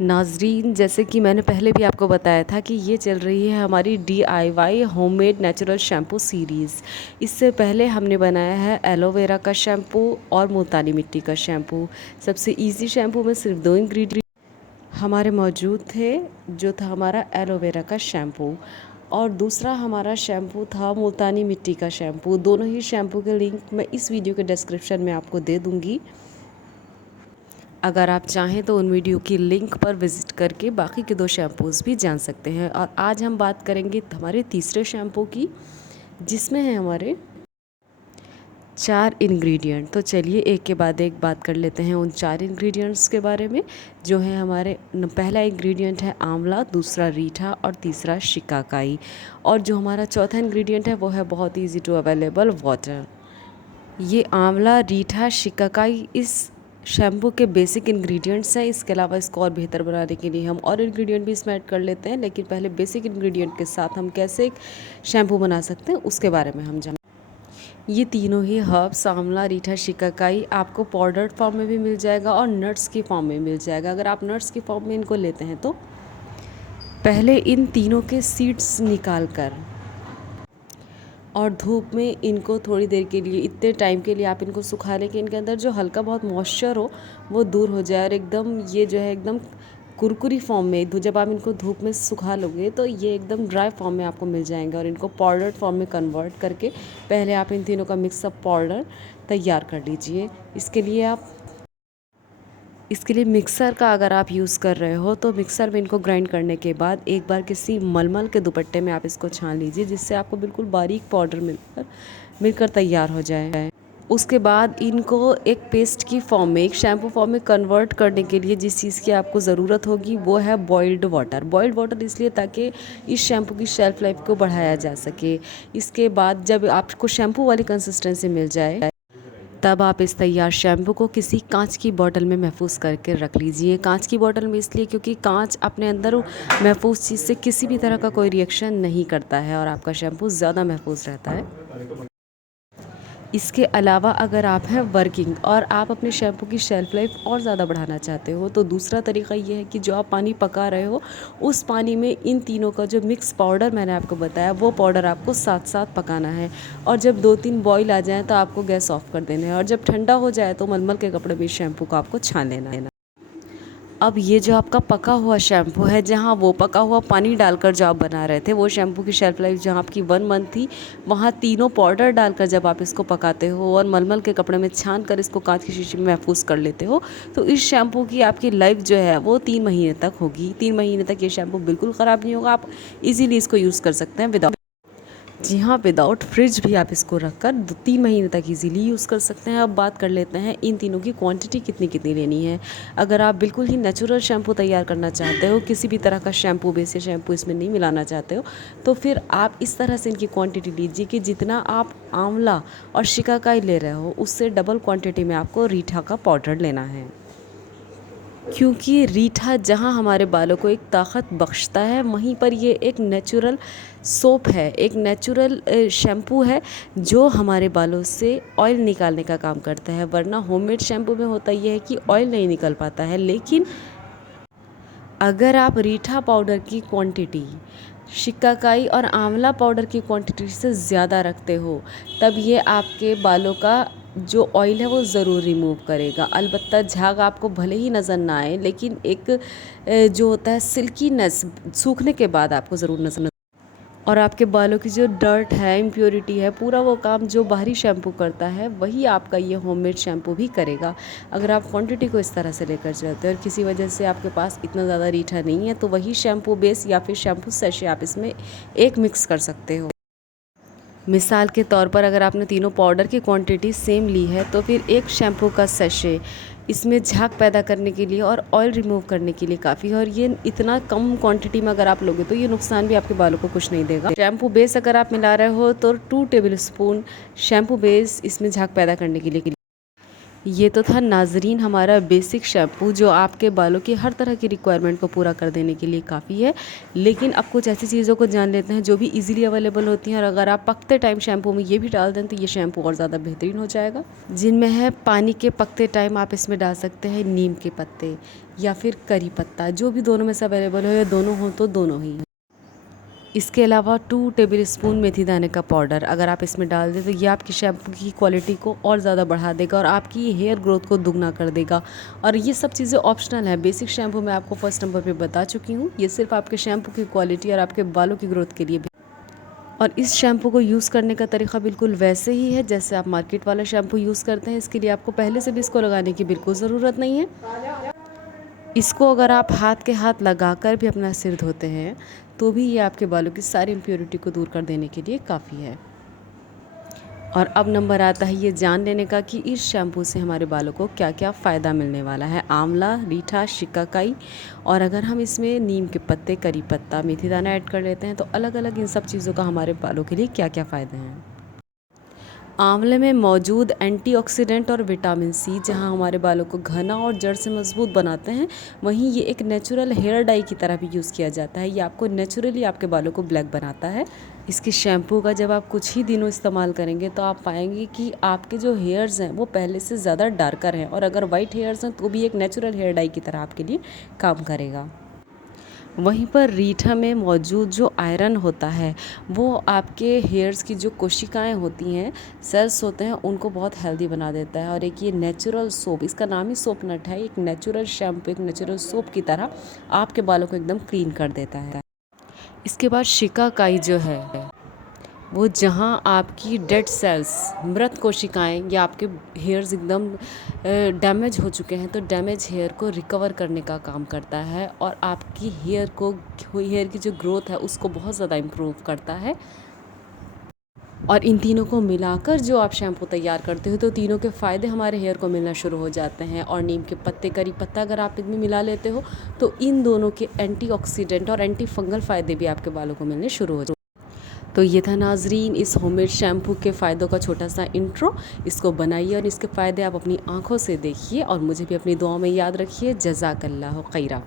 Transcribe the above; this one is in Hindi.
नाज़रीन, जैसे कि मैंने पहले भी आपको बताया था कि ये चल रही है हमारी DIY homemade natural shampoo series. इससे पहले हमने बनाया है एलोवेरा का शैम्पू और मुल्तानी मिट्टी का शैम्पू। सबसे इजी शैम्पू में सिर्फ 2 इंग्रेडिएंट हमारे मौजूद थे, जो था हमारा एलोवेरा का शैम्पू और दूसरा हमारा शैम्पू था मुल्तानी मिट्टी का शैम्पू। दोनों ही शैम्पू के लिंक मैं इस वीडियो के डिस्क्रिप्शन में आपको दे दूँगी। अगर आप चाहें तो उन वीडियो की लिंक पर विज़िट करके बाकी के 2 शैम्पूज़ भी जान सकते हैं। और आज हम बात करेंगे हमारे तीसरे शैम्पू की, जिसमें है हमारे 4 इंग्रेडिएंट। तो चलिए एक के बाद एक बात कर लेते हैं उन 4 इंग्रेडिएंट्स के बारे में, जो है हमारे पहला इंग्रेडिएंट है आंवला, दूसरा रीठा और तीसरा शिकाकाई। और जो हमारा चौथा इंग्रेडिएंट है वो है बहुत ईजी टू अवेलेबल वाटर। ये आंवला, रीठा, शिकाकाई इस शैम्पू के बेसिक इंग्रेडिएंट्स हैं। इसके अलावा इसको और बेहतर बनाने के लिए हम और इंग्रेडिएंट भी इसमें ऐड कर लेते हैं, लेकिन पहले बेसिक इंग्रेडिएंट के साथ हम कैसे एक शैम्पू बना सकते हैं उसके बारे में हम जानें। ये तीनों ही हर्ब्स आंवला, रीठा, शिकाकाई आपको पाउडर्ड फॉर्म में भी मिल जाएगा और नट्स की फॉर्म में मिल जाएगा। अगर आप नट्स की फॉर्म में इनको लेते हैं तो पहले इन तीनों के सीड्स निकाल कर और धूप में इनको थोड़ी देर के लिए, इतने टाइम के लिए आप इनको सुखा लें कि इनके अंदर जो हल्का बहुत मॉइस्चर हो वो दूर हो जाए और एकदम ये जो है एकदम कुरकुरी फॉर्म में जब आप इनको धूप में सुखा लोगे तो ये एकदम ड्राई फॉर्म में आपको मिल जाएंगे। और इनको पाउडर्ड फॉर्म में कन्वर्ट करके पहले आप इन तीनों का मिक्सअप पाउडर तैयार कर लीजिए। इसके लिए मिक्सर का अगर आप यूज़ कर रहे हो तो मिक्सर में इनको ग्राइंड करने के बाद एक बार किसी मलमल के दुपट्टे में आप इसको छान लीजिए, जिससे आपको बिल्कुल बारीक पाउडर मिलकर तैयार हो जाए। उसके बाद इनको एक पेस्ट की फॉर्म में, एक शैम्पू फॉर्म में कन्वर्ट करने के लिए जिस चीज़ की आपको ज़रूरत होगी वो है बॉइल्ड वाटर। बॉइल्ड वाटर इसलिए ताकि इस शैम्पू की शेल्फ़ लाइफ को बढ़ाया जा सके। इसके बाद जब आपको शैम्पू वाली कंसिस्टेंसी मिल जाए तब आप इस तैयार शैम्पू को किसी कांच की बॉटल में महफूज करके रख लीजिए। कांच की बॉटल में इसलिए क्योंकि कांच अपने अंदर महफूज चीज़ से किसी भी तरह का कोई रिएक्शन नहीं करता है और आपका शैम्पू ज़्यादा महफूज रहता है। इसके अलावा अगर आप हैं वर्किंग और आप अपने शैम्पू की शेल्फ़ लाइफ और ज़्यादा बढ़ाना चाहते हो तो दूसरा तरीका ये है कि जो आप पानी पका रहे हो उस पानी में इन तीनों का जो मिक्स पाउडर मैंने आपको बताया वो पाउडर आपको साथ साथ पकाना है। और जब 2-3 बॉईल आ जाएँ तो आपको गैस ऑफ कर देना है और जब ठंडा हो जाए तो मलमल के कपड़े में इस शैम्पू को आपको छान लेना है। अब ये जो आपका पका हुआ शैम्पू है, जहाँ वो पका हुआ पानी डालकर जो आप बना रहे थे वो शैम्पू की शेल्फ़ लाइफ जहाँ आपकी 1 मंथ थी, वहाँ तीनों पाउडर डालकर जब आप इसको पकाते हो और मलमल के कपड़े में छान कर इसको कांच की शीशी में महफूज कर लेते हो तो इस शैम्पू की आपकी लाइफ जो है वो 3 महीने तक होगी। 3 महीने तक ये शैम्पू बिल्कुल ख़राब नहीं होगा। आप इजीली इसको यूज़ कर सकते हैं विदाउट, जी हाँ, विदाउट फ्रिज भी आप इसको रखकर 3 महीने तक इजीली यूज़ कर सकते हैं। अब बात कर लेते हैं इन तीनों की क्वांटिटी कितनी कितनी लेनी है। अगर आप बिल्कुल ही नेचुरल शैम्पू तैयार करना चाहते हो, किसी भी तरह का शैम्पू बेस या शैम्पू इसमें नहीं मिलाना चाहते हो, तो फिर आप इस तरह से इनकी क्वांटिटी लीजिए कि जितना आप आंवला और शिकाकाई ले रहे हो उससे डबल क्वांटिटी में आपको रीठा का पाउडर लेना है। क्योंकि रीठा जहाँ हमारे बालों को एक ताकत बख्शता है, वहीं पर ये एक नेचुरल सोप है, एक नेचुरल शैम्पू है जो हमारे बालों से ऑयल निकालने का काम करता है। वरना होममेड शैम्पू में होता ये है कि ऑयल नहीं निकल पाता है। लेकिन अगर आप रीठा पाउडर की क्वांटिटी शिकाकाई और आंवला पाउडर की क्वांटिटी से ज़्यादा रखते हो तब ये आपके बालों का जो ऑयल है वो ज़रूर रिमूव करेगा। अलबत्ता झाग आपको भले ही नज़र ना आए, लेकिन एक जो होता है सिल्कीनेस सूखने के बाद आपको ज़रूर नज़र और आपके बालों की जो डर्ट है, इम्प्योरिटी है, पूरा वो काम जो बाहरी शैम्पू करता है वही आपका ये होममेड शैम्पू भी करेगा। अगर आप क्वांटिटी को इस तरह से लेकर चलते हैं और किसी वजह से आपके पास इतना ज़्यादा रीठा नहीं है तो वही शैम्पू बेस या फिर शैम्पू सैशे आप इसमें एक मिक्स कर सकते हो। मिसाल के तौर पर अगर आपने तीनों पाउडर की क्वांटिटी सेम ली है तो फिर एक शैम्पू का सैशे इसमें झाग पैदा करने के लिए और ऑयल रिमूव करने के लिए काफ़ी है। और ये इतना कम क्वांटिटी में अगर आप लोगे तो ये नुकसान भी आपके बालों को कुछ नहीं देगा। शैम्पू बेस अगर आप मिला रहे हो तो 2 टेबल स्पून शैम्पू बेस इसमें झाग पैदा करने के लिए ये तो था नाज़रीन हमारा बेसिक शैम्पू जो आपके बालों की हर तरह की रिक्वायरमेंट को पूरा कर देने के लिए काफ़ी है। लेकिन अब कुछ ऐसी चीज़ों को जान लेते हैं जो भी ईज़िली अवेलेबल होती हैं, और अगर आप पकते टाइम शैम्पू में ये भी डाल दें तो ये शैम्पू और ज़्यादा बेहतरीन हो जाएगा। जिनमें है पानी के पकते टाइम आप इसमें डाल सकते हैं नीम के पत्ते या फिर करी पत्ता, जो भी दोनों में से अवेलेबल हो या दोनों हो तो दोनों ही। इसके अलावा 2 टेबल स्पून मेथी दाने का पाउडर अगर आप इसमें डाल दें तो ये आपकी शैम्पू की क्वालिटी को और ज़्यादा बढ़ा देगा और आपकी हेयर ग्रोथ को दुगना कर देगा। और ये सब चीज़ें ऑप्शनल है। बेसिक शैम्पू मैं आपको फर्स्ट नंबर पे बता चुकी हूँ। ये सिर्फ आपके शैम्पू की क्वालिटी और आपके बालों की ग्रोथ के लिए भी। और इस शैम्पू को यूज़ करने का तरीका बिल्कुल वैसे ही है जैसे आप मार्केट वाला शैम्पू यूज़ करते हैं। इसके लिए आपको पहले से भी इसको लगाने की बिल्कुल ज़रूरत नहीं है। इसको अगर आप हाथ के हाथ लगाकर भी अपना सिर धोते हैं तो भी ये आपके बालों की सारी इम्प्योरिटी को दूर कर देने के लिए काफ़ी है। और अब नंबर आता है ये जान लेने का कि इस शैम्पू से हमारे बालों को क्या क्या फ़ायदा मिलने वाला है। आंवला, रीठा, शिकाकाई और अगर हम इसमें नीम के पत्ते, करी पत्ता, मेथी दाना ऐड कर लेते हैं तो अलग अलग इन सब चीज़ों का हमारे बालों के लिए क्या क्या फ़ायदे हैं। आंवले में मौजूद एंटीऑक्सीडेंट और विटामिन सी जहां हमारे बालों को घना और जड़ से मजबूत बनाते हैं, वहीं ये एक नेचुरल हेयर डाई की तरह भी यूज़ किया जाता है। ये आपको नेचुरली आपके बालों को ब्लैक बनाता है। इसके शैम्पू का जब आप कुछ ही दिनों इस्तेमाल करेंगे तो आप पाएंगे कि आपके जो हेयर्स हैं वो पहले से ज़्यादा डार्कर हैं, और अगर वाइट हेयर्स हैं तो भी एक नेचुरल हेयर डाई की तरह आपके लिए काम करेगा। वहीं पर रीठा में मौजूद जो आयरन होता है वो आपके हेयर्स की जो कोशिकाएं होती हैं, सेल्स होते हैं, उनको बहुत हेल्दी बना देता है। और एक ये नेचुरल सोप, इसका नाम ही सोप नट है, एक नेचुरल शैम्पू, एक नेचुरल सोप की तरह आपके बालों को एकदम क्लीन कर देता है। इसके बाद शिकाकाई जो है वो जहाँ आपकी डेड सेल्स, मृत कोशिकाएं या आपके हेयर्स एकदम डैमेज हो चुके हैं तो डैमेज हेयर को रिकवर करने का काम करता है और आपकी हेयर की जो ग्रोथ है उसको बहुत ज़्यादा इम्प्रूव करता है। और इन तीनों को मिलाकर जो आप शैम्पू तैयार करते हो तो तीनों के फ़ायदे हमारे हेयर को मिलना शुरू हो जाते हैं। और नीम के पत्ते, करी पत्ता अगर आप इनमें मिला लेते हो तो इन दोनों के एंटीऑक्सीडेंट और एंटी फंगल फ़ायदे भी आपके बालों को मिलने शुरू हो जाते हैं। तो ये था नाजरीन इस होममेड शैम्पू के फ़ायदों का छोटा सा इंट्रो। इसको बनाइए और इसके फ़ायदे आप अपनी आंखों से देखिए और मुझे भी अपनी दुआओं में याद रखिए। जज़ाकल्लाह खैरा।